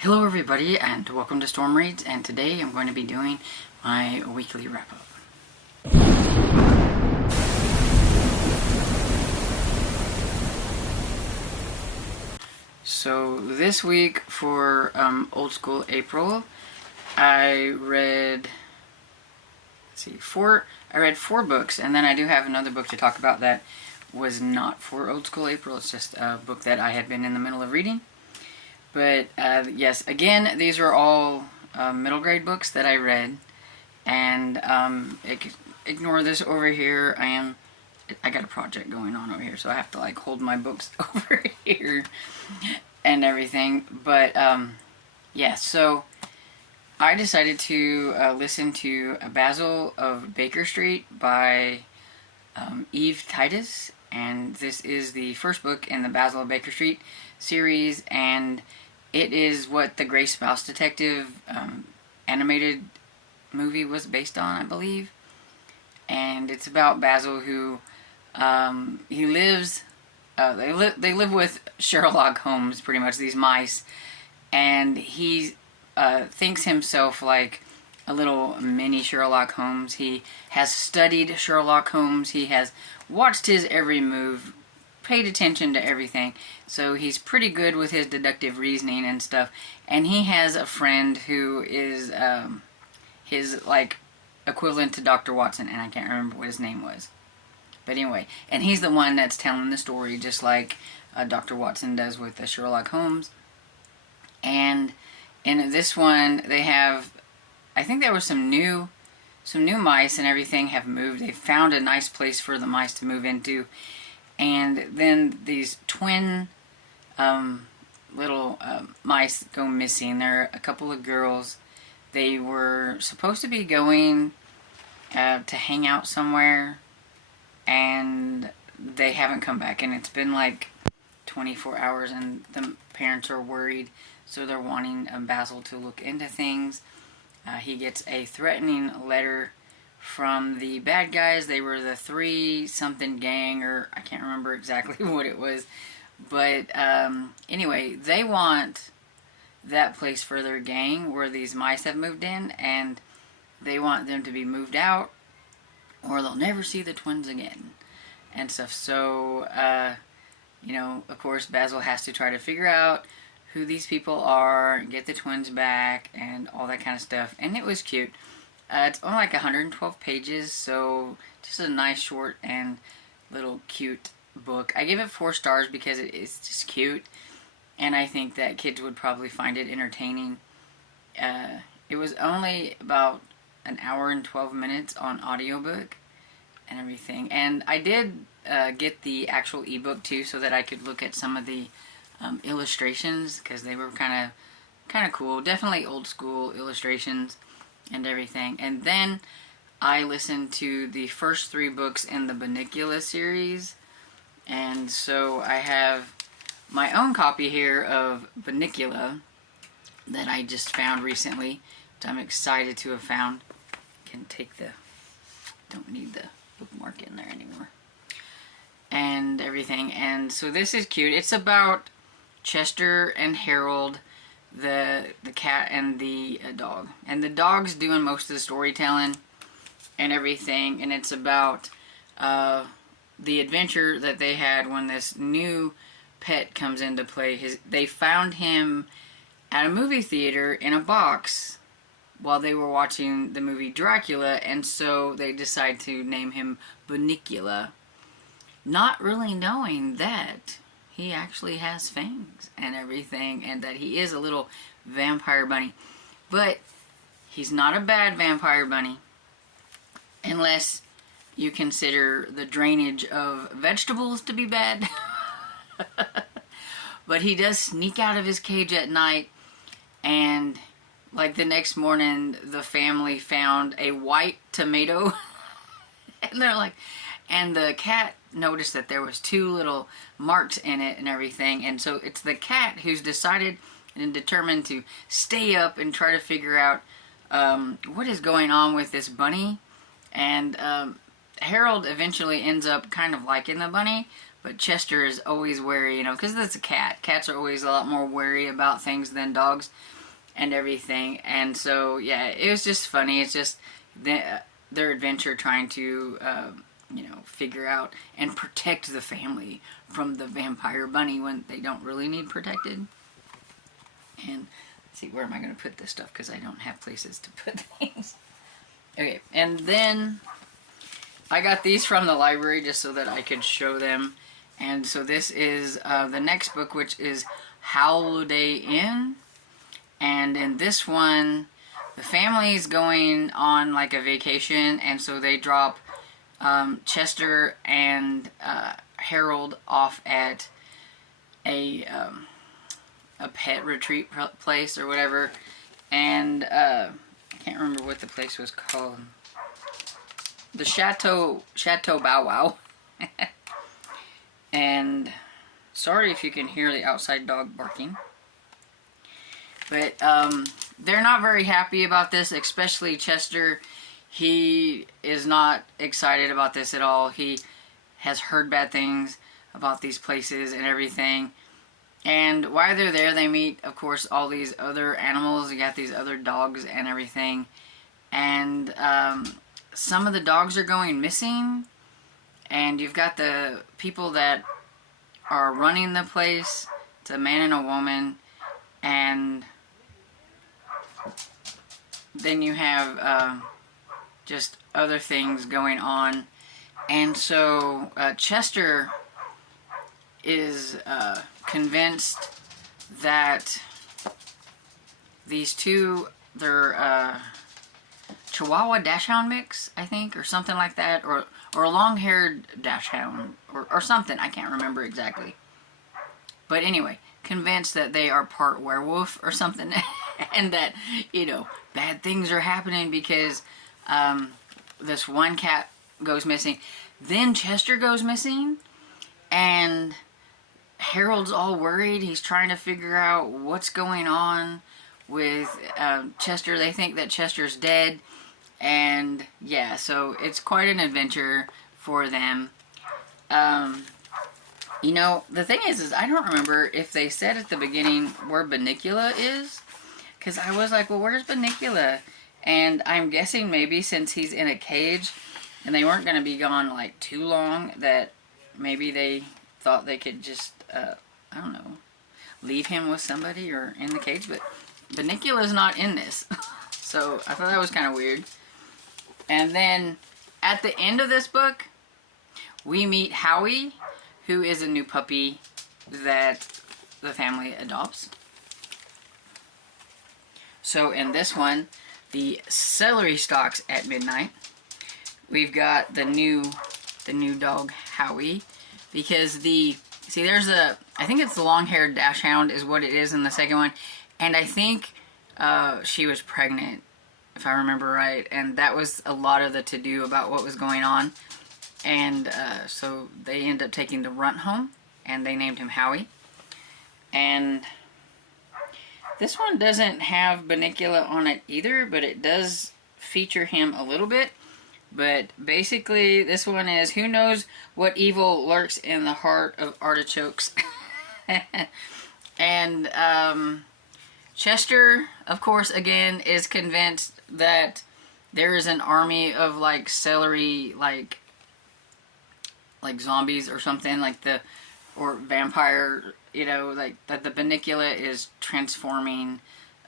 Hello everybody and welcome to Storm Reads, and today I'm going to be doing my weekly wrap-up. So this week for Old School April, I read, I read four books, and then I do have another book to talk about that was not for Old School April. It's just a book that I had been in the middle of reading. But yes, again, these are all middle grade books that I read, and ignore this over here. I got a project going on over here, so I have to like hold my books over here and everything. But yeah, so I decided to listen to Basil of Baker Street by Eve Titus, and this is the first book in the Basil of Baker Street series, and it is what the Grace Mouse Detective animated movie was based on, I believe. And it's about Basil, who he lives. They live with Sherlock Holmes, pretty much, these mice, and he thinks himself like a little mini Sherlock Holmes. He has studied Sherlock Holmes. He has watched his every move, paid attention to everything, so he's pretty good with his deductive reasoning and stuff. And he has a friend who is his like equivalent to Dr. Watson, and I can't remember what his name was, but anyway, and he's the one that's telling the story, just like Dr. Watson does with Sherlock Holmes. And in this one, they have, I think there was some new mice and everything have moved. They found a nice place for the mice to move into. And then these twin little mice go missing. They're a couple of girls. They were supposed to be going to hang out somewhere, and they haven't come back. And it's been like 24 hours, and the parents are worried, so they're wanting Basil to look into things. He gets a threatening letter from the bad guys. They were the 3-something gang, or I can't remember exactly what it was. But anyway, they want that place for their gang where these mice have moved in, and they want them to be moved out or they'll never see the twins again and stuff. So, you know, of course, Basil has to try to figure out who these people are, get the twins back, and all that kind of stuff. And it was cute. It's only like 112 pages, so just a nice, short, and little cute book. I give it 4 stars because it is just cute, and I think that kids would probably find it entertaining. It was only about an hour and 12 minutes on audiobook and everything. And I did get the actual ebook too, so that I could look at some of the illustrations, because they were kind of cool. Definitely old school illustrations and everything. And then I listened to the first 3 books in the Banicula series, and so I have my own copy here of Banicula that I just found recently, which I'm excited to have found. Can take the, don't need the bookmark in there anymore and everything. And so this is cute. It's about Chester and Harold, the cat and the dog, and the dog's doing most of the storytelling and everything. And it's about the adventure that they had when this new pet comes into play. They found him at a movie theater in a box while they were watching the movie Dracula, and so they decide to name him Banicula, not really knowing that he actually has fangs and everything, and that he is a little vampire bunny. But he's not a bad vampire bunny, unless you consider the drainage of vegetables to be bad. But he does sneak out of his cage at night, and like the next morning, the family found a white tomato. And they're like, and the cat noticed that there was 2 little marks in it and everything. And so it's the cat who's decided and determined to stay up and try to figure out what is going on with this bunny. And Harold eventually ends up kind of liking the bunny, but Chester is always wary, you know, because it's a cat. Cats are always a lot more wary about things than dogs and everything. And so, yeah, it was just funny. It's just their adventure trying to, you know, figure out and protect the family from the vampire bunny when they don't really need protected. And let's see, where am I going to put this stuff? Because I don't have places to put things. Okay, and then I got these from the library just so that I could show them. And so this is the next book, which is Holiday Inn. And in this one, the family's going on like a vacation, and so they drop Chester and Harold off at a pet retreat place or whatever. And I can't remember what the place was called. The Chateau Bow Wow. And sorry if you can hear the outside dog barking. But they're not very happy about this, especially Chester. He is not excited about this at all. He has heard bad things about these places and everything. And while they're there, they meet, of course, all these other animals. You got these other dogs and everything. And some of the dogs are going missing. And you've got the people that are running the place. It's a man and a woman. And then you have just other things going on. And so Chester is convinced that these two, they're Chihuahua Dachshund mix, I think, or something like that, or a long-haired Dachshund, or something, I can't remember exactly. But anyway, convinced that they are part werewolf or something, and that, you know, bad things are happening because this one cat goes missing. Then Chester goes missing, and Harold's all worried. He's trying to figure out what's going on with Chester. They think that Chester's dead. And yeah, so it's quite an adventure for them. You know, the thing is I don't remember if they said at the beginning where Bunnicula is. Because I was like, well, where's Bunnicula? And I'm guessing maybe since he's in a cage and they weren't going to be gone like too long, that maybe they thought they could just, I don't know, leave him with somebody or in the cage. But Bunnicula's not in this. So I thought that was kind of weird. And then at the end of this book, we meet Howie, who is a new puppy that the family adopts. So in this one, the celery stalks at midnight. We've got the new dog Howie, because there's I think it's the long-haired Dachshund is what it is in the second one, and I think she was pregnant, if I remember right, and that was a lot of the to-do about what was going on. And so they end up taking the runt home, and they named him Howie. And this one doesn't have Bunnicula on it either, but it does feature him a little bit. But basically, this one is, who knows what evil lurks in the heart of artichokes. And Chester, of course, again, is convinced that there is an army of like celery, like zombies or something, or vampire, you know, like that the Bunnicula is transforming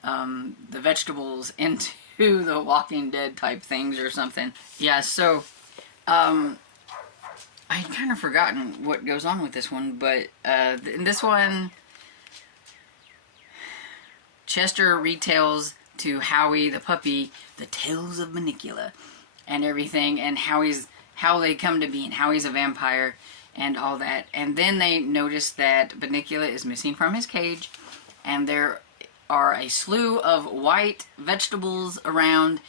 the vegetables into the Walking Dead type things or something. Yeah, so I had kind of forgotten what goes on with this one, but in this one, Chester retells to Howie the puppy the tales of Bunnicula and everything, and how they come to be, and Howie's a vampire and all that. And then they notice that Bunnicula is missing from his cage, and there are a slew of white vegetables around.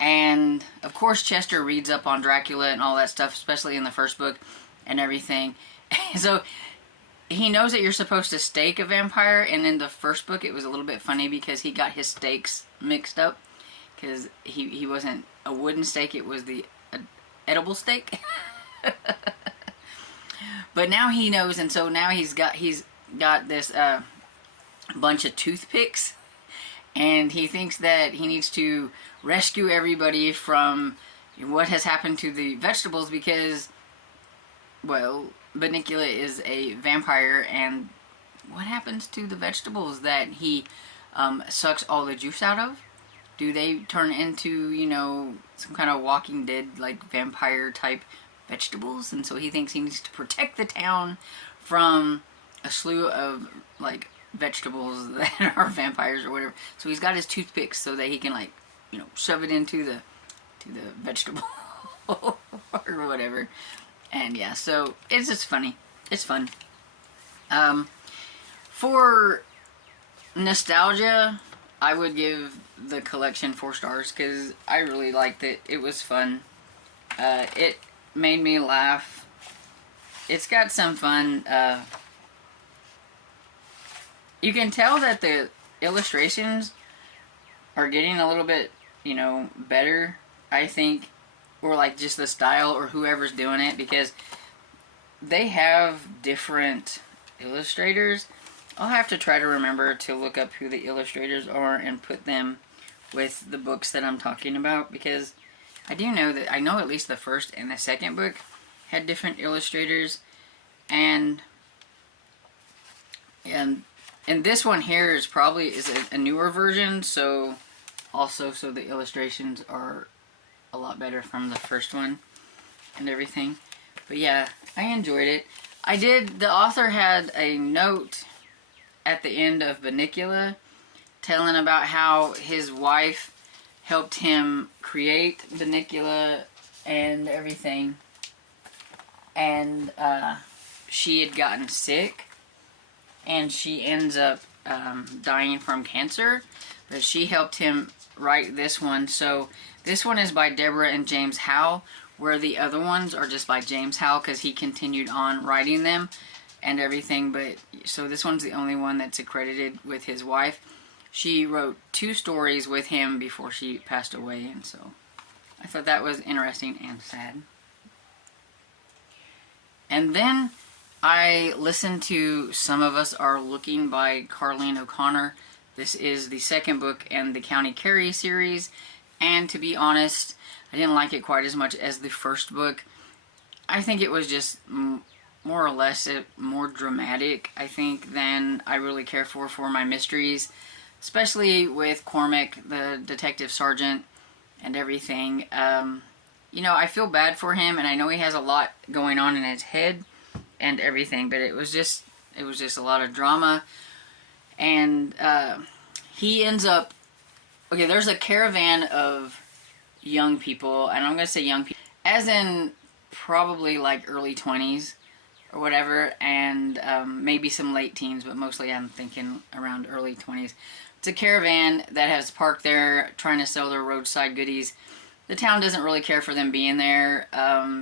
And of course Chester reads up on Dracula and all that stuff, especially in the first book and everything. So he knows that you're supposed to stake a vampire, and in the first book it was a little bit funny because he got his stakes mixed up, because he wasn't a wooden stake, it was the edible stake. But now he knows, and so now he's got this bunch of toothpicks, and he thinks that he needs to rescue everybody from what has happened to the vegetables because, well, Bunnicula is a vampire, and what happens to the vegetables that he sucks all the juice out of? Do they turn into, you know, some kind of Walking Dead, like, vampire type vegetables? And so he thinks he needs to protect the town from a slew of, like, vegetables that are vampires or whatever. So he's got his toothpicks so that he can, like, you know, shove it into the vegetable or whatever. And yeah, so it's just funny. It's fun. For nostalgia, I would give the collection 4 stars because I really liked it. It was fun. It made me laugh. It's got some fun. You can tell that the illustrations are getting a little bit, you know, better, I think. Or like just the style or whoever's doing it, because they have different illustrators. I'll have to try to remember to look up who the illustrators are and put them with the books that I'm talking about, because I do know that I know at least the first and the second book had different illustrators, and this one here is probably a newer version, so the illustrations are a lot better from the first one and everything. But yeah, I enjoyed it. The author had a note at the end of Bunnicula telling about how his wife helped him create Bunnicula and everything, and she had gotten sick and she ends up dying from cancer, but she helped him write this one. So this one is by Deborah and James Howe, where the other ones are just by James Howe because he continued on writing them and everything. But so this one's the only one that's accredited with his wife. She wrote 2 stories with him before she passed away, and so I thought that was interesting and sad. And then I listened to Some of Us Are Looking by Carleen O'Connor. This is the second book in the County Kerry series, and to be honest, I didn't like it quite as much as the first book. I think it was just more or less more dramatic, I think, than I really care for my mysteries, especially with Cormac, the detective sergeant, and everything. You know, I feel bad for him, and I know he has a lot going on in his head and everything, but it was just a lot of drama. And he ends up, okay, there's a caravan of young people, and I'm going to say young people, as in probably like early 20s or whatever, and maybe some late teens, but mostly I'm thinking around early 20s. It's a caravan that has parked there trying to sell their roadside goodies. The town doesn't really care for them being there.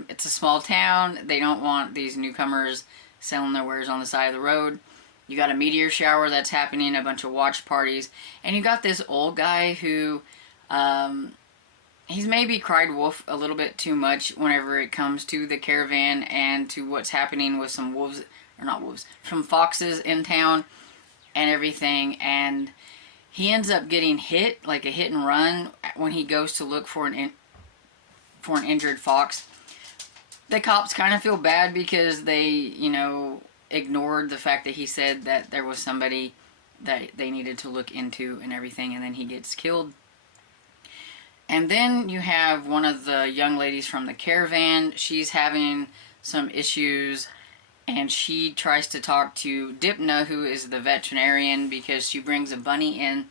It's a small town. They don't want these newcomers selling their wares on the side of the road. You got a meteor shower that's happening, a bunch of watch parties, and you got this old guy who, he's maybe cried wolf a little bit too much whenever it comes to the caravan and to what's happening with some wolves, or not wolves, some foxes in town and everything, and he ends up getting hit, like a hit and run, when he goes to look for an injured fox. The cops kind of feel bad because they, you know, ignored the fact that he said that there was somebody that they needed to look into and everything, and then he gets killed. And then you have one of the young ladies from the caravan. She's having some issues, and she tries to talk to Dipna, who is the veterinarian, because she brings a bunny in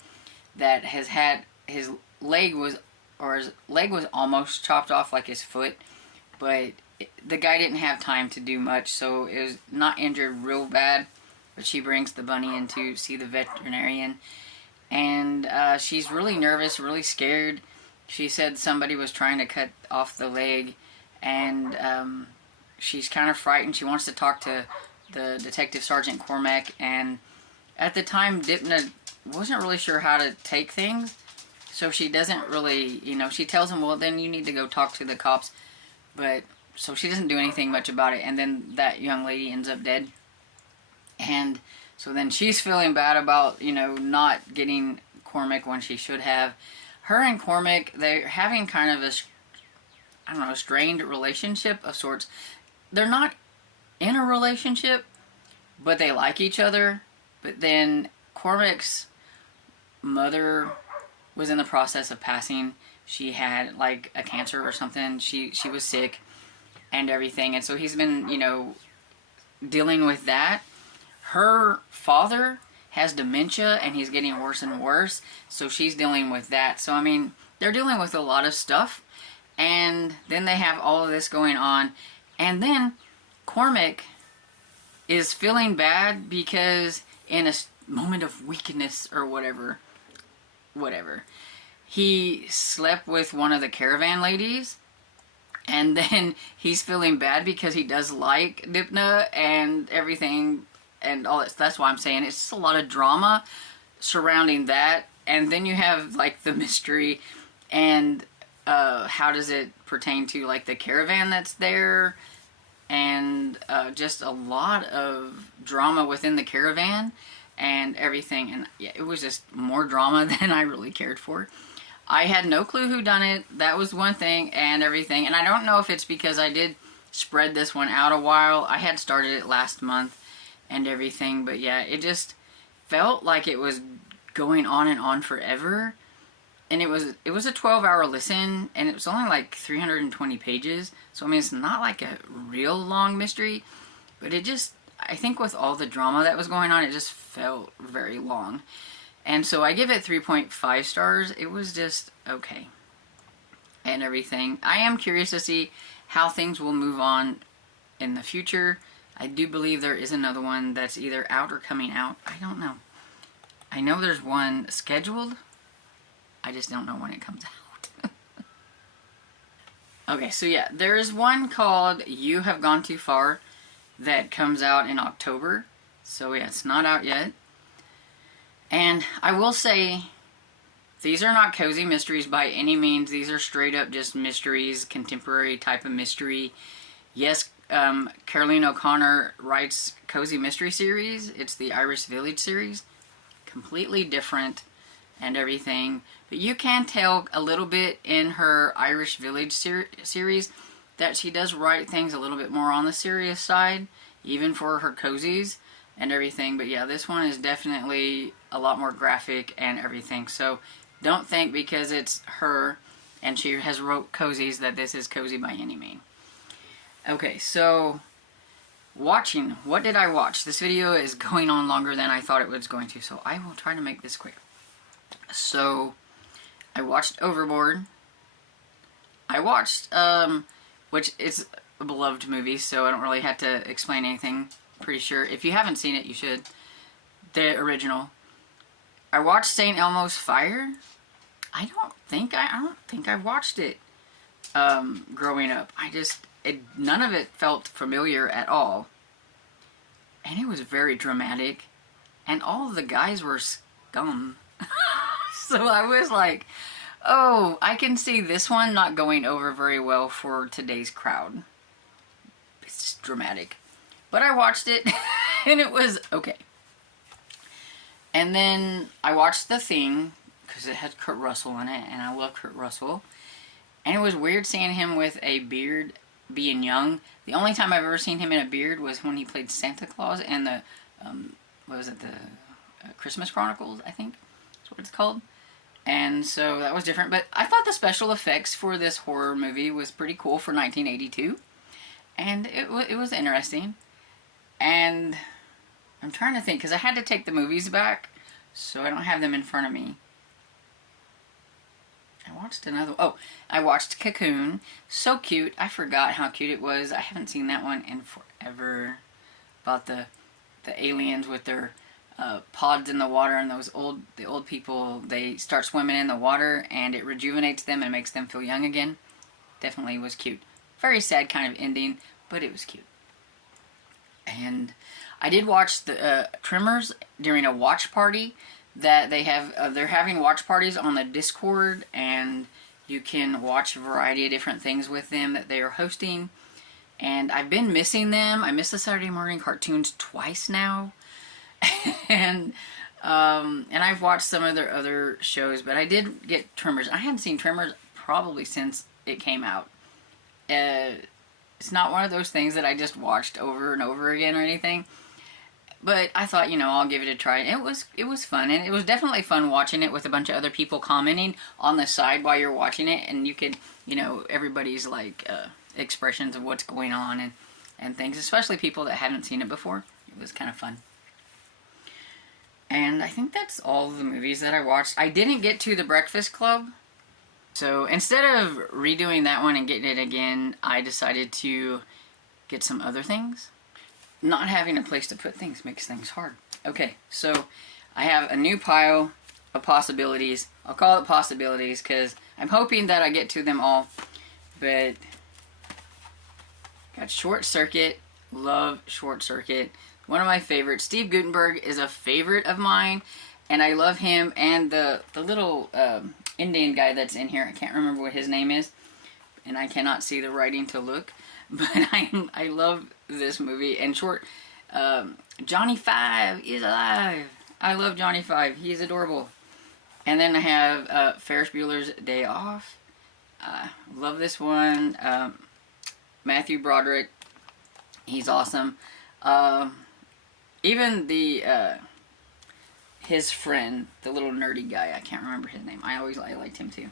that has had his leg was almost chopped off, like his foot, but the guy didn't have time to do much, so it was not injured real bad. But she brings the bunny in to see the veterinarian, and she's really nervous, really scared. She said somebody was trying to cut off the leg, and she's kind of frightened. She wants to talk to the Detective Sergeant Cormac, and at the time, Dipna wasn't really sure how to take things, so she doesn't really, you know, she tells him, well, then you need to go talk to the cops, but so she doesn't do anything much about it, and then that young lady ends up dead. And so then she's feeling bad about, you know, not getting Cormac when she should have. Her and Cormac, they're having kind of a, I don't know, a strained relationship of sorts. They're not in a relationship, but they like each other. But then Cormac's mother was in the process of passing. She had like a cancer or something. She was sick and everything. And so he's been, you know, dealing with that. Her father has dementia and he's getting worse and worse. So she's dealing with that. So, I mean, they're dealing with a lot of stuff. And then they have all of this going on. And then Cormac is feeling bad because in a moment of weakness or whatever, he slept with one of the caravan ladies. And then he's feeling bad because he does like Dipna and everything and all that. That's why I'm saying it's just a lot of drama surrounding that. And then you have like the mystery and how does it pertain to like the caravan that's there, and just a lot of drama within the caravan and everything. And yeah, it was just more drama than I really cared for. I had no clue who done it. That was one thing and everything. And I don't know if it's because I did spread this one out a while. I had started it last month and everything. But yeah, it just felt like it was going on and on forever. And it was a 12-hour listen, and it was only like 320 pages. So I mean, it's not like a real long mystery, but it just, I think with all the drama that was going on, it just felt very long. And so I give it 3.5 stars. It was just okay and everything. I am curious to see how things will move on in the future. I do believe there is another one that's either out or coming out. I don't know. I know there's one scheduled. I just don't know when it comes out. Okay, so yeah, there is one called You Have Gone Too Far that comes out in October. So yeah, it's not out yet. And I will say, these are not cozy mysteries by any means. These are straight up just mysteries, contemporary type of mystery. Yes, Caroline O'Connor writes cozy mystery series. It's the Irish Village series. Completely different and everything. But you can tell a little bit in her Irish Village series that she does write things a little bit more on the serious side, even for her cozies and everything. But yeah, this one is definitely a lot more graphic and everything. So don't think because it's her and she has wrote cozies that this is cozy by any means. Okay, so watching. What did I watch? This video is going on longer than I thought it was going to, so I will try to make this quick. So I watched Overboard. I watched, which is a beloved movie, so I don't really have to explain anything. Pretty sure. If you haven't seen it, you should. The original. I watched St. Elmo's Fire. I don't think I watched it growing up. None of it felt familiar at all. And it was very dramatic. And all of the guys were scum. So I was like, oh, I can see this one not going over very well for today's crowd. It's just dramatic. But I watched it, and it was okay. And then I watched The Thing, because it had Kurt Russell in it, and I love Kurt Russell. And it was weird seeing him with a beard, being young. The only time I've ever seen him in a beard was when he played Santa Claus in the, what was it, the Christmas Chronicles, I think that's what it's called. And so that was different. But I thought the special effects for this horror movie was pretty cool for 1982. And it was interesting. And I'm trying to think, because I had to take the movies back, so I don't have them in front of me. I watched another, I watched Cocoon. So cute. I forgot how cute it was. I haven't seen that one in forever. About the aliens with their pods in the water, and the old people, they start swimming in the water, and it rejuvenates them and makes them feel young again. Definitely was cute. Very sad kind of ending, but it was cute. And I did watch the Tremors during a watch party that they have. They're having watch parties on the Discord, and you can watch a variety of different things with them that they are hosting. And I've been missing them. I missed the Saturday morning cartoons twice now. and I've watched some of their other shows, but I did get Tremors. I hadn't seen Tremors probably since it came out. It's not one of those things that I just watched over and over again or anything. But I thought, I'll give it a try. It was fun, and it was definitely fun watching it with a bunch of other people commenting on the side while you're watching it, and you could, everybody's like expressions of what's going on and things, especially people that hadn't seen it before. It was kind of fun. And I think that's all of the movies that I watched. I didn't get to The Breakfast Club, so instead of redoing that one and getting it again, I decided to get some other things. Not having a place to put things makes things hard. Okay, so I have a new pile of possibilities. I'll call it possibilities because I'm hoping that I get to them all. But got Short Circuit. Love Short Circuit. One of my favorites. Steve Guttenberg is a favorite of mine, and I love him. And the little Indian guy that's in here, I can't remember what his name is, and I cannot see the writing to look. But I love this movie. And Johnny Five is alive. I love Johnny Five. He's adorable. And then I have Ferris Bueller's Day Off. Love this one. Matthew Broderick. He's awesome. Even his friend, the little nerdy guy, I can't remember his name. I liked him too.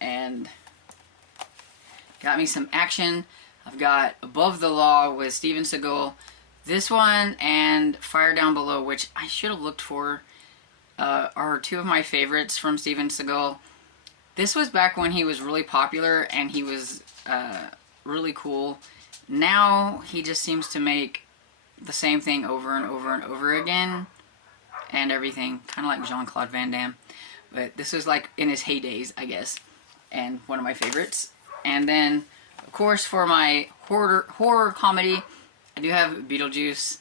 And got me some action. I've got Above the Law with Steven Seagal. This one and Fire Down Below, which I should have looked for, are two of my favorites from Steven Seagal. This was back when he was really popular and he was really cool. Now he just seems to make the same thing over and over and over again and everything. Kind of like Jean-Claude Van Damme. But this was like in his heydays, I guess. And one of my favorites. And then, of course, for my horror comedy, I do have Beetlejuice.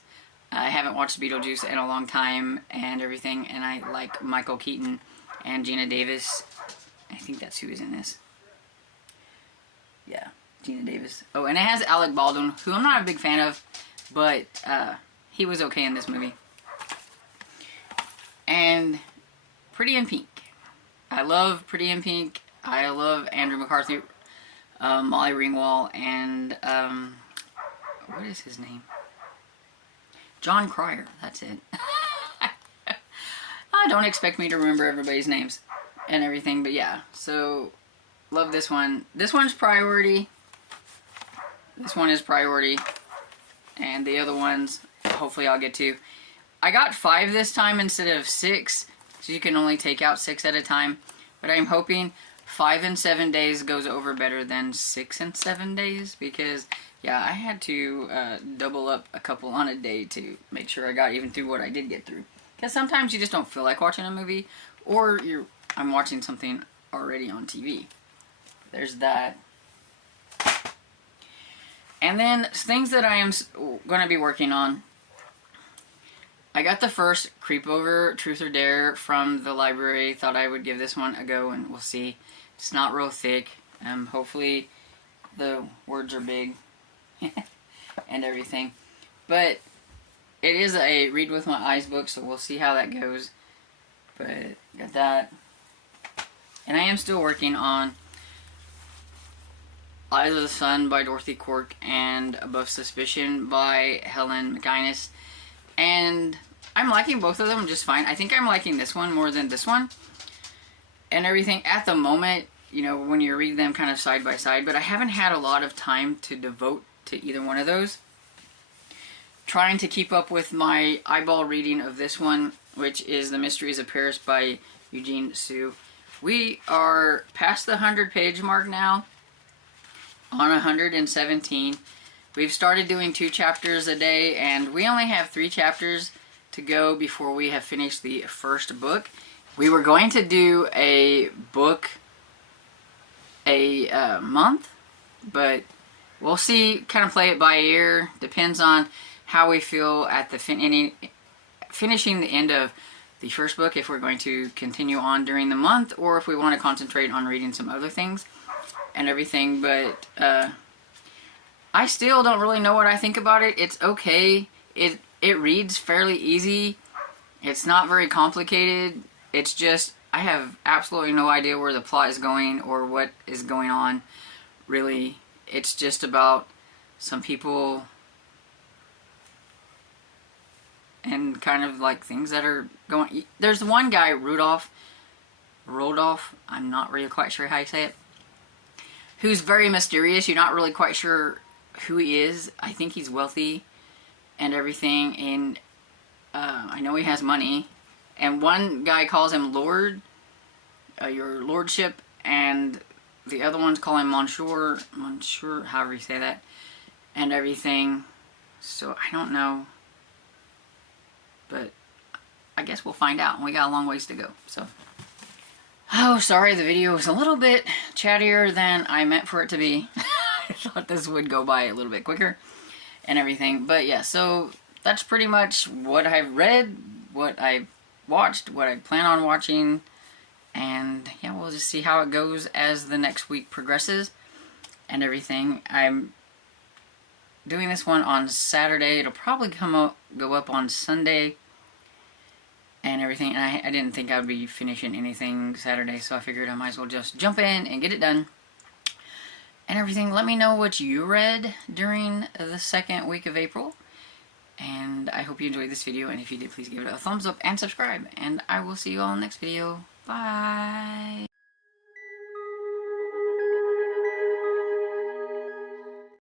I haven't watched Beetlejuice in a long time and everything, and I like Michael Keaton and Gina Davis. I think that's who is in this. Yeah, Gina Davis. Oh, and it has Alec Baldwin, who I'm not a big fan of, but he was okay in this movie. And Pretty in Pink. I love Pretty in Pink. I love Andrew McCarthy, Molly Ringwald, and what is his name? John Cryer. That's it. Don't expect me to remember everybody's names and everything, but yeah. So, love this one. This one's priority. This one is priority. And the other ones, hopefully I'll get to. I got 5 this time instead of 6, so you can only take out 6 at a time. But I'm hoping 5 and 7 days goes over better than 6 and 7 days, because yeah, I had to double up a couple on a day to make sure I got even through what I did get through. Because sometimes you just don't feel like watching a movie, or I'm watching something already on TV. There's that. And then things that I am going to be working on. I got the first Creepover Truth or Dare from the library. Thought I would give this one a go, and we'll see. It's not real thick. Hopefully the words are big and everything. But it is a read with my eyes book, so we'll see how that goes. But got that. And I am still working on Eyes of the Sun by Dorothy Cork and Above Suspicion by Helen McInnes. And I'm liking both of them just fine. I think I'm liking this one more than this one. And everything at the moment, you know, when you read them kind of side by side. But I haven't had a lot of time to devote to either one of those. Trying to keep up with my eyeball reading of this one, which is The Mysteries of Paris by Eugene Sue. We are past the 100-page mark now. On 117. We've started doing 2 chapters a day, and we only have 3 chapters to go before we have finished the first book. We were going to do a book a month, but we'll see, kind of play it by ear. Depends on how we feel at the finishing the end of the first book, if we're going to continue on during the month, or if we want to concentrate on reading some other things and everything. But I still don't really know what I think about it. It's okay. It reads fairly easy. It's not very complicated. It's just, I have absolutely no idea where the plot is going or what is going on, really. It's just about some people and kind of like things that are going... There's one guy, Rodolph, I'm not really quite sure how you say it, who's very mysterious. You're not really quite sure who he is. I think he's wealthy and everything, and I know he has money. And one guy calls him Lord, your lordship, and the other ones call him Monsieur, however you say that, and everything. So I don't know, but I guess we'll find out. We got a long ways to go. So, oh, sorry, the video was a little bit chattier than I meant for it to be. I thought this would go by a little bit quicker and everything. But yeah, so that's pretty much what I've read, what I've watched, what I plan on watching. And yeah, we'll just see how it goes as the next week progresses and everything. I'm doing this one on Saturday. It'll probably go up on Sunday and everything. And I didn't think I would be finishing anything Saturday, so I figured I might as well just jump in and get it done and everything. Let me know what you read during the second week of April. And I hope you enjoyed this video, and if you did, please give it a thumbs up and subscribe. And I will see you all in the next video. Bye!